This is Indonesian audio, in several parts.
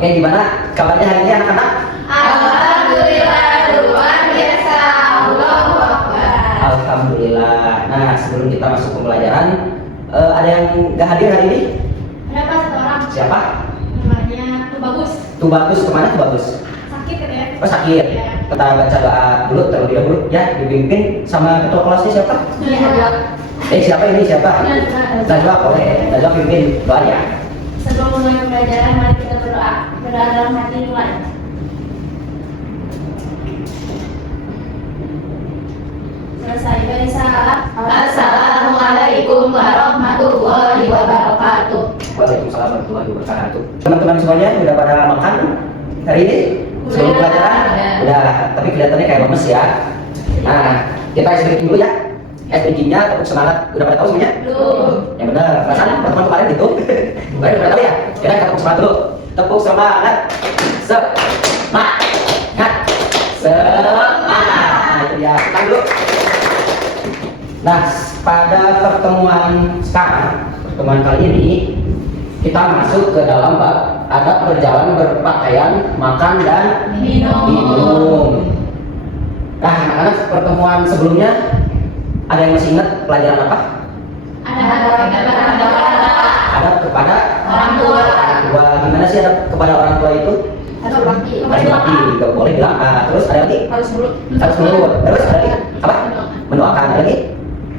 Oke, gimana kabarnya hari ini anak-anak? Alhamdulillah, luar biasa. Allahu Akbar. Alhamdulillah. Nah, sebelum kita masuk ke pelajaran, ada yang nggak hadir hari ini? Ada apa satu orang? Siapa? Namanya Tuh Bagus. Tuh Bagus, kemana Tuh Bagus? Sakit kan ya? Oh, sakit. Iya. Kita baca doa dulu terlebih dahulu ya, dipimpin sama ketua kelasnya siapa? Iya. Siapa ini siapa? Najwa, boleh. Najwa pimpin doanya. Sebelum mulai pelajaran, mari kita berdoa. Berdoa dalam hati mulai. Selesai dari salam. Assalamualaikum warahmatullahi wabarakatuh. Waalaikumsalam warahmatullahi wabarakatuh. Teman-teman semuanya udah pada makan hari ini? Sebelum Udah. pelajaran? Udah, tapi kelihatannya kayak lemes ya. Nah, kita es breaking dulu ya. Es breakingnya tepuk semangat. Udah pada tahu semuanya? Belum. Yang benar, perasaan pertemuan kemarin gitu. Baik, udah tahu ya? Kita tepuk semangat dulu. Tepuk semangat. Semangat. Semangat. Nah, itu ya. Kita dulu. Nah, pada pertemuan kali ini kita masuk ke dalam bab adab berjalan, berpakaian, makan dan minum. Nah, anak-anak, pertemuan sebelumnya ada yang masih ingat pelajaran apa? Adab kepada Orang tua. orang tua. Gimana sih adab kepada orang tua itu? Harus berbakti. Harus berbakti, nggak boleh bilang. Terus ada lagi? Harus menurut. Harus menurut. Terus ada lagi? Apa? Mendoakan. Ada lagi?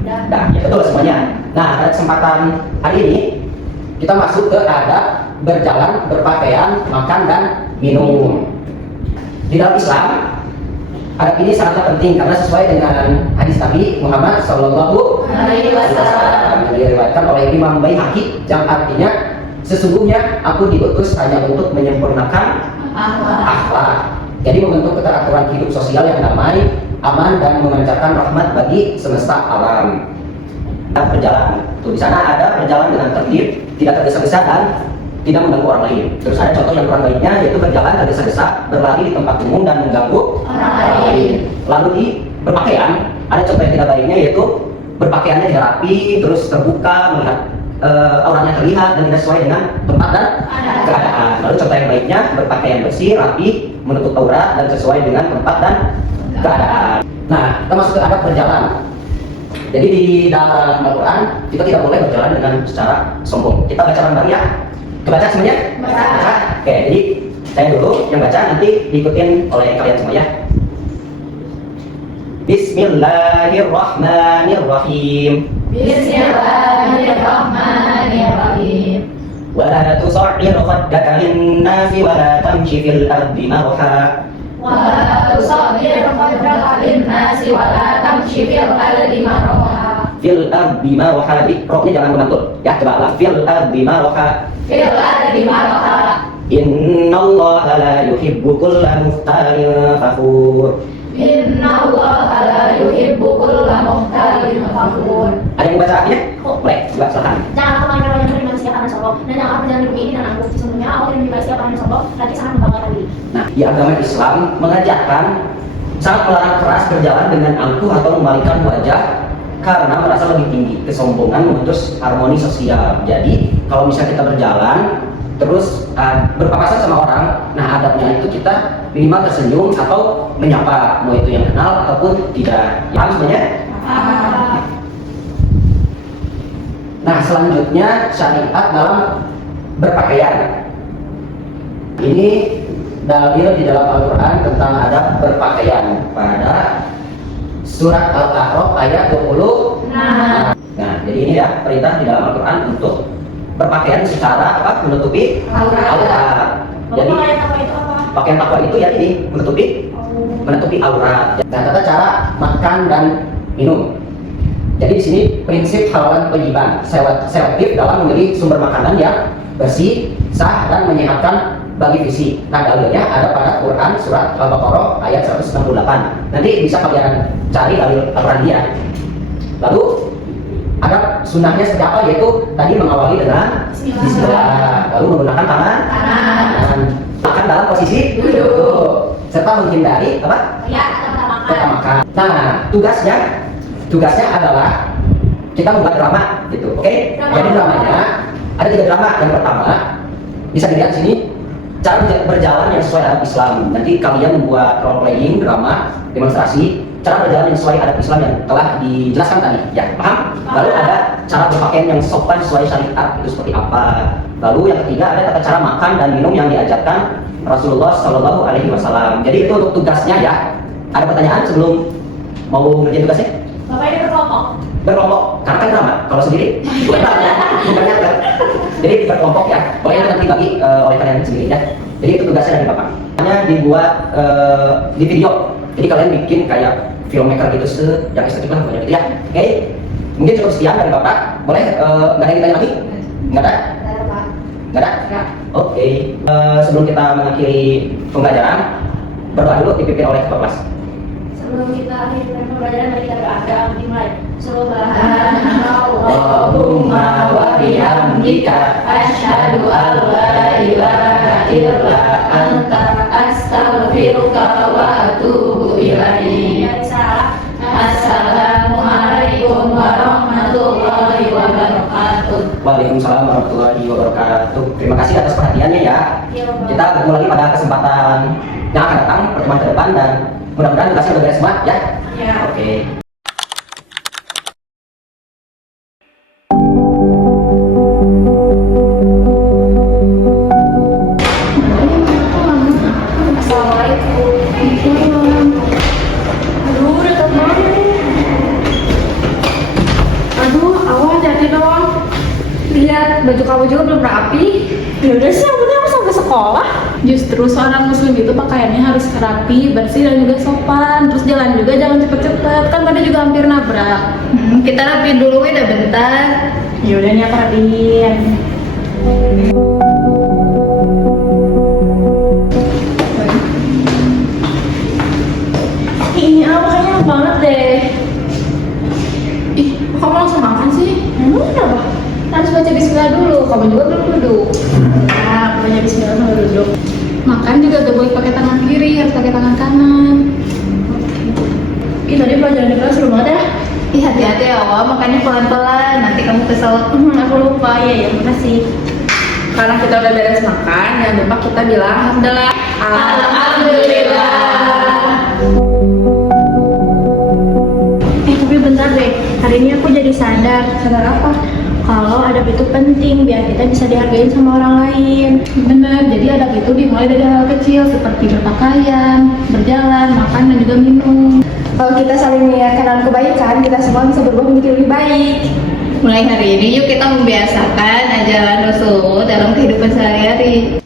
Nah, ya betul semuanya. Nah, pada kesempatan hari ini kita masuk ke adab berjalan, berpakaian, makan dan minum. Di dalam Islam, adab ini sangatlah penting karena sesuai dengan hadis Nabi Muhammad Sallallahu Alaihi Wasallam yang diriwayatkan oleh Imam Baihaqi, yang artinya sesungguhnya aku diutus hanya untuk menyempurnakan akhlak. Jadi membentuk keteraturan hidup sosial yang damai, aman dan memancarkan rahmat bagi semesta alam. Berjalan, tuh di sana ada berjalan dengan tertib, tidak tergesa-gesa dan tidak mengganggu orang lain. Terus ada contoh yang kurang baiknya yaitu berjalan tergesa-gesa, berlari di tempat umum dan mengganggu orang lain. Lalu di berpakaian ada contoh yang tidak baiknya yaitu berpakaiannya tidak rapi, terus terbuka, melihat orangnya terlihat dan tidak sesuai dengan tempat dan keadaan. Lalu contoh yang baiknya berpakaian bersih, rapi, menutup aurat dan sesuai dengan tempat dan keadaan. Nah, kita masuk ke adab berjalan. Jadi di dalam Al-Quran kita tidak boleh berjalan dengan secara sombong. Kita baca bareng ya. Kebaca semuanya? Baca. Oke, jadi saya dulu yang baca, nanti diikutin oleh kalian semua ya. Bismillahirrahmanirrahim. Bismillahirrahmanirrahim. ولا تصعر خدك للناس ولا تمشي في الأرض مرحا ولا تصغر خدك للناس ولا تمشي في الأرض مرحا. fil ardi marha. Roknya jangan mengantuk ya, coba lah. Fil ardi marha. في الأرض مرحا. Innallaha la yuhibbu kulla mukhtalin fakhur. Innallaha la yuhibbu kulla mukhtalin fakhur. Ada yang baca artinya? Boleh, coba silakan. Jangan aku banyak manusia karena sombong, dan jangan aku berjalan di bumi ini dan angkuh. Sesungguhnya aku tidak manusia karena sombong, tapi sangat membanggakan diri. Nah, di agama Islam mengajarkan sangat melarang keras berjalan dengan angkuh atau memalingkan wajah karena merasa lebih tinggi. Kesombongan memutus harmoni sosial. Jadi, kalau misalnya kita berjalan terus berpapasan sama orang, nah adabnya itu kita minimal tersenyum atau menyapa, mau itu yang kenal ataupun tidak. Ya, semuanya. Nah, selanjutnya syariat dalam berpakaian. Ini dalil di dalam Al-Quran tentang adab berpakaian pada surat Al-A'raf ayat 20. Nah, jadi ini ya perintah di dalam Al-Quran untuk berpakaian secara apa? Menutupi aurat. Jadi pakaian takwa itu ya ini menutupi aurat. Nah, tata cara makan dan minum. Jadi di sini prinsip halalan penyiban, selektif dalam memilih sumber makanan yang bersih, sah dan menyehatkan bagi fisik. Nah, dalilnya ada pada Quran surat Al-Baqarah ayat 168. Nanti bisa kalian cari dalil Al-Quran dia. Lalu adab sunnahnya seperti apa? Yaitu tadi mengawali dengan Bismillah, lalu menggunakan tangan dan makan dalam posisi duduk, serta menghindari apa? Kita makan. Nah, tugasnya adalah kita membuat drama gitu, oke? Jadi dramanya ada 3 drama. Yang pertama bisa dilihat di sini, cara berjalan yang sesuai adab Islam. Nanti kalian membuat role playing, drama, demonstrasi, cara berjalan yang sesuai adab Islam yang telah dijelaskan tadi. Ya, paham? Lalu ada cara berpakaian yang sopan sesuai syariat, itu seperti apa. Lalu yang ketiga ada tata cara makan dan minum yang diajarkan Rasulullah Shallallahu Alaihi Wasallam. Jadi itu untuk tugasnya ya. Ada pertanyaan sebelum mau ngerjain tugasnya? Bapak ini berkelompok. Berkelompok, karena kan drama. Kalau sendiri, bukannya kan. Jadi berkelompok ya. Pokoknya itu nanti bagi oleh kalian sendiri ya. Jadi itu tugasnya dari Bapak. Hanya dibuat di video. Jadi kalian bikin kayak filmmaker gitu yang estetik lah pokoknya gitu ya. Oke. Mungkin cukup sekian dari Bapak. Boleh nggak ada yang ditanya lagi? Nggak ada? Nggak ada? Oke. Sebelum kita mengakhiri pembelajaran, berdoa dulu dipimpin oleh Bapak kelas. Sebelum kita akhiri pembelajaran, mari kita berdoa dimulai. Subhanallahumma wa bihamdika asyhadu an la ilaha illa anta astaghfiruka wa atubu ilaik. Assalamualaikum warahmatullahi wabarakatuh. Waalaikumsalam warahmatullahi wabarakatuh. Terima kasih atas perhatiannya ya. Kita bertemu lagi pada kesempatan yang akan datang, pertemuan ke depan, dan mudah-mudahan tugasnya udah beres semua ya. Ya. Oke. Assalamualaikum. Aduh, dekat banget. Aduh, awas hati dong. Lihat baju kamu juga belum rapi. Ya udah sih, yang penting aku sampai sekolah. Justru seorang muslim itu pakaiannya harus rapi, bersih dan juga sopan. Terus jalan juga jangan cepet-cepet, kan tadi juga hampir nabrak. Kita rapi dulu udah bentar. Ya udah nih aku rapiin. Ini apa kayaknya enak banget deh. Ih, kok kamu langsung makan sih? Kenapa? Harus baca bismillah dulu. Kamu juga belum duduk. Ya, aku baca bismillah sambil duduk. Makan juga gak boleh pakai tangan kiri, harus pakai tangan kanan. Ih, tadi pelajaran di kelas seru banget ya. Ih, hati-hati ya, Wak. Makannya pelan-pelan, nanti kamu kesel. Aku lupa ya, makasih. Karena kita udah beres makan, jangan lupa kita bilang alhamdulillah. Alhamdulillah. Tapi bentar deh, hari ini aku jadi sadar. Sadar apa? Kalau adab itu penting biar kita bisa dihargain sama orang lain. Benar, jadi adab itu dimulai dari hal kecil seperti berpakaian, berjalan, makan, dan juga minum. Kalau kita saling mengingatkan dalam kebaikan, kita semua bisa berubah menjadi lebih baik. Mulai hari ini yuk kita membiasakan ajaran Rasul dalam kehidupan sehari-hari.